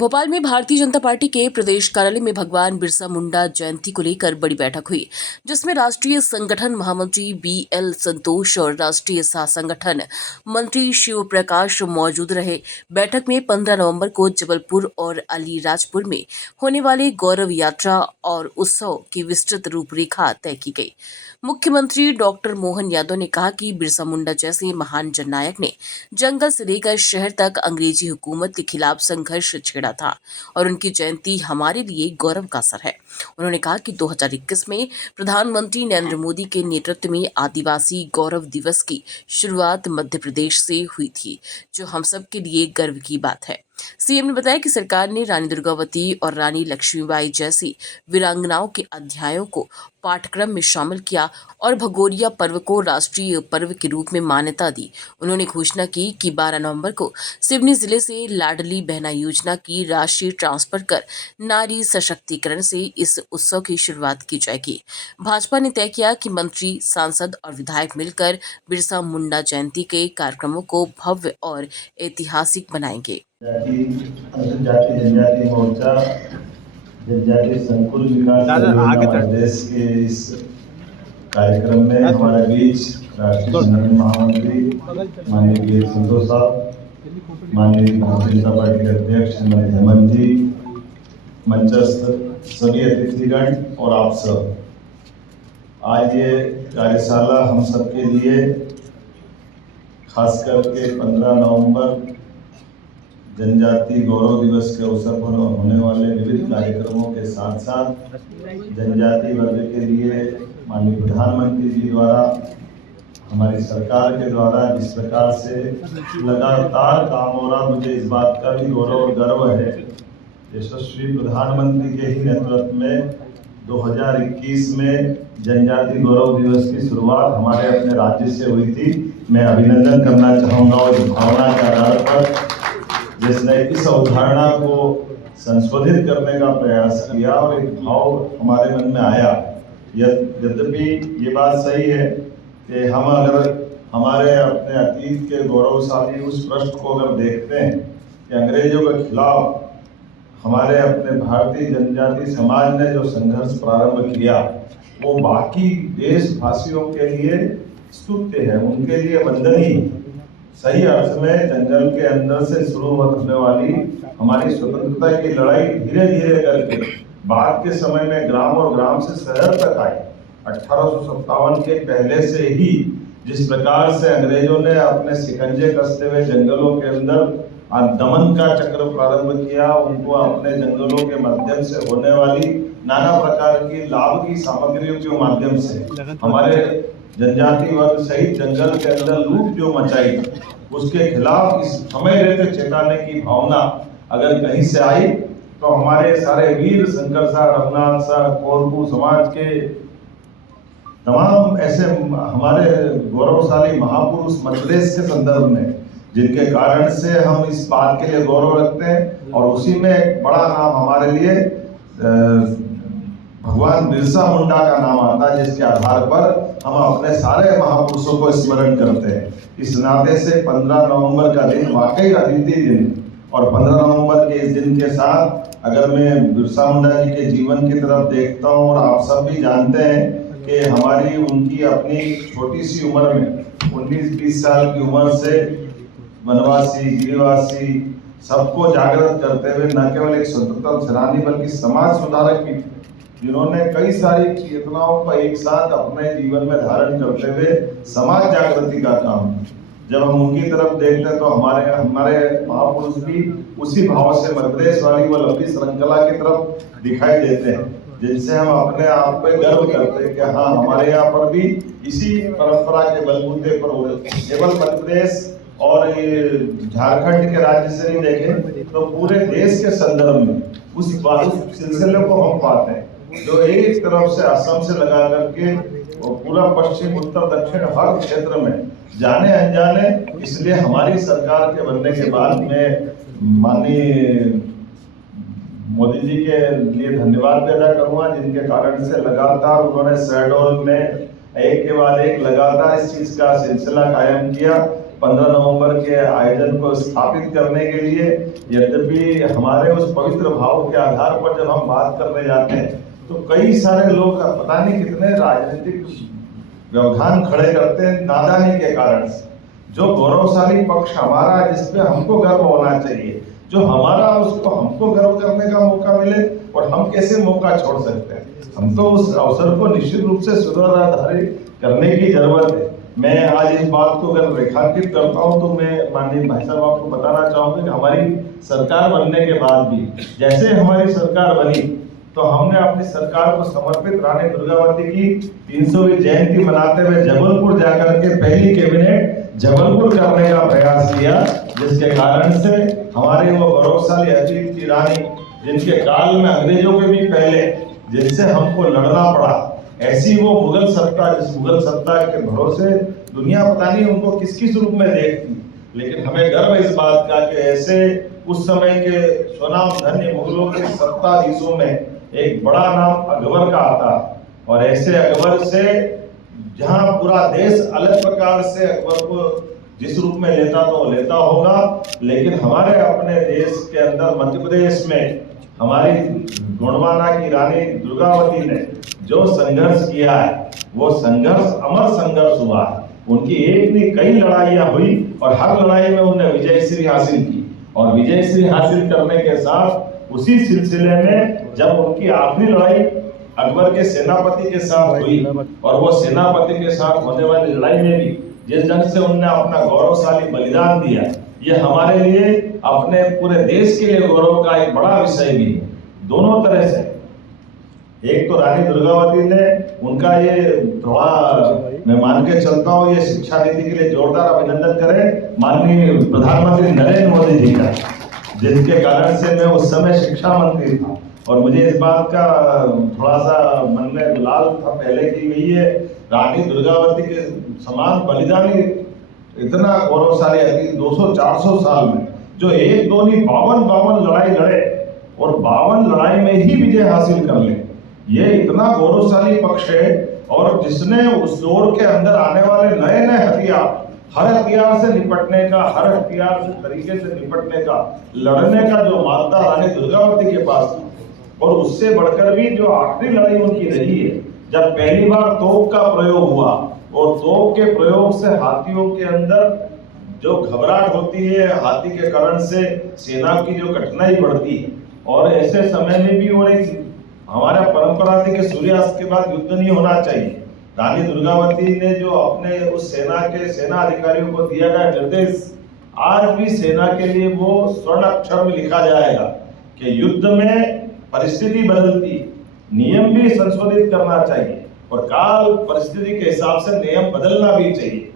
भोपाल में भारतीय जनता पार्टी के प्रदेश कार्यालय में भगवान बिरसा मुंडा जयंती को लेकर बड़ी बैठक हुई, जिसमें राष्ट्रीय संगठन महामंत्री BL संतोष और राष्ट्रीय सह संगठन मंत्री शिव प्रकाश मौजूद रहे। बैठक में 15 नवंबर को जबलपुर और अलीराजपुर में होने वाले गौरव यात्रा और उत्सव की विस्तृत रूपरेखा तय की गई। मुख्यमंत्री डॉक्टर मोहन यादव ने कहा कि बिरसा मुंडा जैसे महान जननायक ने जंगल से लेकर शहर तक अंग्रेजी हुकूमत के खिलाफ संघर्ष छेड़ा था और उनकी जयंती हमारे लिए गौरव का असर है। उन्होंने कहा कि 2021 में प्रधानमंत्री नरेंद्र मोदी के नेतृत्व में आदिवासी गौरव दिवस की शुरुआत मध्य प्रदेश से हुई थी, जो हम सब के लिए गर्व की बात है। सीएम ने बताया कि सरकार ने रानी दुर्गावती और रानी लक्ष्मीबाई जैसी वीरांगनाओं के अध्यायों को पाठ्यक्रम में शामिल किया और भगोरिया पर्व को राष्ट्रीय पर्व के रूप में मान्यता दी। उन्होंने घोषणा की कि 12 नवंबर को सिवनी जिले से लाडली बहना योजना की राशि ट्रांसफर कर नारी सशक्तिकरण से इस उत्सव की शुरुआत की जाएगी। भाजपा ने तय किया कि मंत्री, सांसद और विधायक मिलकर बिरसा मुंडा जयंती के कार्यक्रमों को भव्य और ऐतिहासिक बनाएंगे। अनुसूचित जनजाति मोर्चा जनजाति संकुल विकास देश के इस कार्यक्रम में हमारे बीच राष्ट्रीय संगठन महामंत्री माननीय BL संतोष साहब, माननीय भारतीय जनता पार्टी के अध्यक्ष श्रीमती हेमंत जी, मंचस्थ सभी अतिथिगण और आप सब, आज ये कार्यशाला हम सबके लिए खास करके 15 नवंबर जनजाति गौरव दिवस के अवसर पर होने वाले विविध कार्यक्रमों के साथ साथ जनजाति वर्ग के लिए माननीय प्रधानमंत्री जी द्वारा, हमारी सरकार के द्वारा जिस प्रकार से लगातार काम हो रहा, मुझे इस बात का भी गौरव और गर्व है। यशस्वी प्रधानमंत्री के ही नेतृत्व में 2021 में जनजाति गौरव दिवस की शुरुआत हमारे अपने राज्य से हुई थी। मैं अभिनंदन करना चाहूँगा और इस भावना के आधार पर जिसने इस अवधारणा को संशोधित करने का प्रयास किया और एक भाव हमारे मन में आया। यद्यपि ये बात सही है कि हम अगर हमारे अपने अतीत के गौरवशाली उस पृष्ठ को अगर देखते हैं कि अंग्रेजों के खिलाफ हमारे अपने भारतीय जनजाति समाज ने जो संघर्ष प्रारंभ किया, वो बाकी देशवासियों के लिए स्तुत्य है, उनके लिए वंदनीय। सही अर्थ में जंगल के अंदर से शुरू होने वाली हमारी स्वतंत्रता की लड़ाई धीरे धीरे करके बाद के समय में ग्राम और ग्राम से शहर तक आई। 1857 के पहले से ही जिस प्रकार से अंग्रेजों ने अपने शिकंजे कसते हुए जंगलों के अंदर दमन का चक्र प्रारंभ किया, उनको अपने जंगलों के माध्यम से होने वाली नाना प्रकार की लाभ की सामग्रियों के माध्यम से हमारे जनजाति वर्ग सहित जंगल के अंदर लूट जो मचाई, उसके खिलाफ इस समय रहते चेताने की भावना अगर कहीं से आई तो हमारे सारे वीर शंकर शाह, रघुनाथ शाह, कोरकू समाज के तमाम ऐसे हमारे गौरवशाली महापुरुष मध्य प्रदेश के संदर्भ में, जिनके कारण से हम इस बात के लिए गौरव रखते हैं। और उसी में एक बड़ा नाम हमारे लिए भगवान बिरसा मुंडा का नाम आता है, जिसके आधार पर हम अपने सारे महापुरुषों को स्मरण करते हैं। इस नाते से 15 नवंबर का दिन वाकई अद्वितीय दिन, और 15 नवंबर के इस दिन के साथ अगर मैं बिरसा मुंडा जी के जीवन की तरफ देखता हूँ, और आप सब भी जानते हैं कि हमारी उनकी अपनी छोटी सी उम्र में 19-20 साल की उम्र से वनवासी, गिरिवासी सबको जागृत करते हुए न केवल एक स्वतंत्रता सेनानी बल्कि समाज सुधारक भी, जिन्होंने कई सारी चेतनाओं का एक साथ अपने जीवन में धारण करते हुए समाज जागृति का काम। जब हम उनकी तरफ देखते हैं तो हमारे महापुरुष भी उसी भाव से मध्य प्रदेश वाली वो लंबी श्रृंखला की तरफ दिखाई देते हैं, जिनसे हम अपने आप पे गर्व करते हैं कि हाँ, हमारे यहाँ पर भी इसी परंपरा के बलबूते पर हो रहे। केवल मध्य प्रदेश और झारखंड के राज्य से नहीं देखें तो पूरे देश के संदर्भ में उस सिलसिले को हम पाते हैं, जो एक तरफ से असम से लगा करके और पूरा पश्चिम, उत्तर, दक्षिण हर क्षेत्र में जाने अनजाने। इसलिए हमारी सरकार के बनने के बाद में माननीय मोदी जी के लिए धन्यवाद भी अदा करूंगा, जिनके कारण से लगातार उन्होंने शहडोल में एक के बाद एक लगातार इस चीज का सिलसिला कायम किया। 15 नवंबर के आयोजन को स्थापित करने के लिए, यद्यपि हमारे उस पवित्र भाव के आधार पर जब हम बात करने जाते हैं तो कई सारे लोग पता नहीं कितने राजनीतिक व्यवधान खड़े करते हैं नादानी के कारण से। जो गौरवशाली पक्ष हमारा है, जिस पे हमको गर्व होना चाहिए, जो हमारा उसको हमको गर्व करने का मौका मिले, और हम कैसे मौका छोड़ सकते हैं। हम तो उस अवसर को निश्चित रूप से सुदृढ़ करने की जरूरत है। मैं आज इस बात को अगर रेखांकित करता हूं तो मैं माननीय भाई साहब आपको बताना चाहूंगा कि हमारी सरकार बनने के बाद भी, जैसे हमारी सरकार बनी तो हमने अपनी सरकार को समर्पित रानी दुर्गावती की 300वीं जयंती मनाते हुए जबलपुर जाकर के पहली कैबिनेट जबलपुर करने का प्रयास किया, जिसके कारण से हमारे वो गौरवशाली अतीत की रानी, जिनके काल में अंग्रेजों के भी पहले जिनसे हमको लड़ना पड़ा, ऐसी वो मुगल सत्ता, जिस मुगल सत्ता के भरोसे दुनिया पता नहीं उनको किस किस रूप में देखती, लेकिन हमें गर्व इस बात का कि ऐसे उस समय के स्वनाम धन्य मुगलों के सत्ताधीशों में एक बड़ा नाम अकबर का आता, और ऐसे अकबर से जहां पूरा देश अलग प्रकार से अकबर को जिस रूप में लेता तो लेता होगा, लेकिन हमारे अपने देश के अंदर मध्य प्रदेश में हमारी गुणवाना की रानी दुर्गावती ने जो संघर्ष किया है, वो संघर्ष अमर संघर्ष हुआ है। उनकी एक नहीं कई लड़ाइयां हुई और हर लड़ाई में उन्होंने विजयश्री हासिल की, और विजयश्री हासिल करने के साथ उसी सिलसिले में जब उनकी आखिरी लड़ाई अकबर के सेनापति के साथ हुई, और वो सेनापति के साथ होने वाली लड़ाई में भी जिस ढंग से उन्होंने अपना गौरवशाली बलिदान दिया, ये हमारे लिए अपने पूरे देश के लिए गौरव का एक बड़ा विषय भी है। दोनों तरह से, एक तो रानी दुर्गावती ने उनका ये थोड़ा मैं मान के चलता हूँ, ये शिक्षा नीति के लिए जोरदार अभिनंदन करें माननीय प्रधानमंत्री नरेंद्र मोदी जी का, जिसके कारण से मैं उस समय शिक्षा मंत्री था, और मुझे इस बात का थोड़ा सा मन में गुलाल था पहले की गई है। रानी दुर्गावती के समान बलिदानी इतना गौरवशाली अतीत 200-400 साल में जो एक दो नहीं 52 लड़ाई लड़े और 52 लड़ाई में ही विजय हासिल कर ले, ये इतना गौरवशाली पक्ष है। और जिसने उस दौर के अंदर आने वाले नए नए हथियार, हर हथियार से निपटने का, हर हथियार से तरीके से निपटने का, लड़ने का जो मादा रानी दुर्गावती के पास था, और उससे बढ़कर भी जो आखिरी लड़ाई उनकी रही है, जब पहली बार तोप का प्रयोग हुआ, और तोप के प्रयोग से हाथियों के अंदर जो घबराहट होती है, हाथी के कारण से सेना की जो कठिनाई बढ़ती है, और ऐसे समय में भी वो एक हमारा परंपरा थी कि सूर्यास्त के बाद युद्ध नहीं होना चाहिए। रानी दुर्गावती ने जो अपने उस सेना अधिकारियों को दिया गया निर्देश, आज भी सेना के लिए वो स्वर्ण अक्षर में लिखा जाएगा कि युद्ध में परिस्थिति बदलती, नियम भी संशोधित करना चाहिए, और काल परिस्थिति के हिसाब से नियम बदलना भी चाहिए।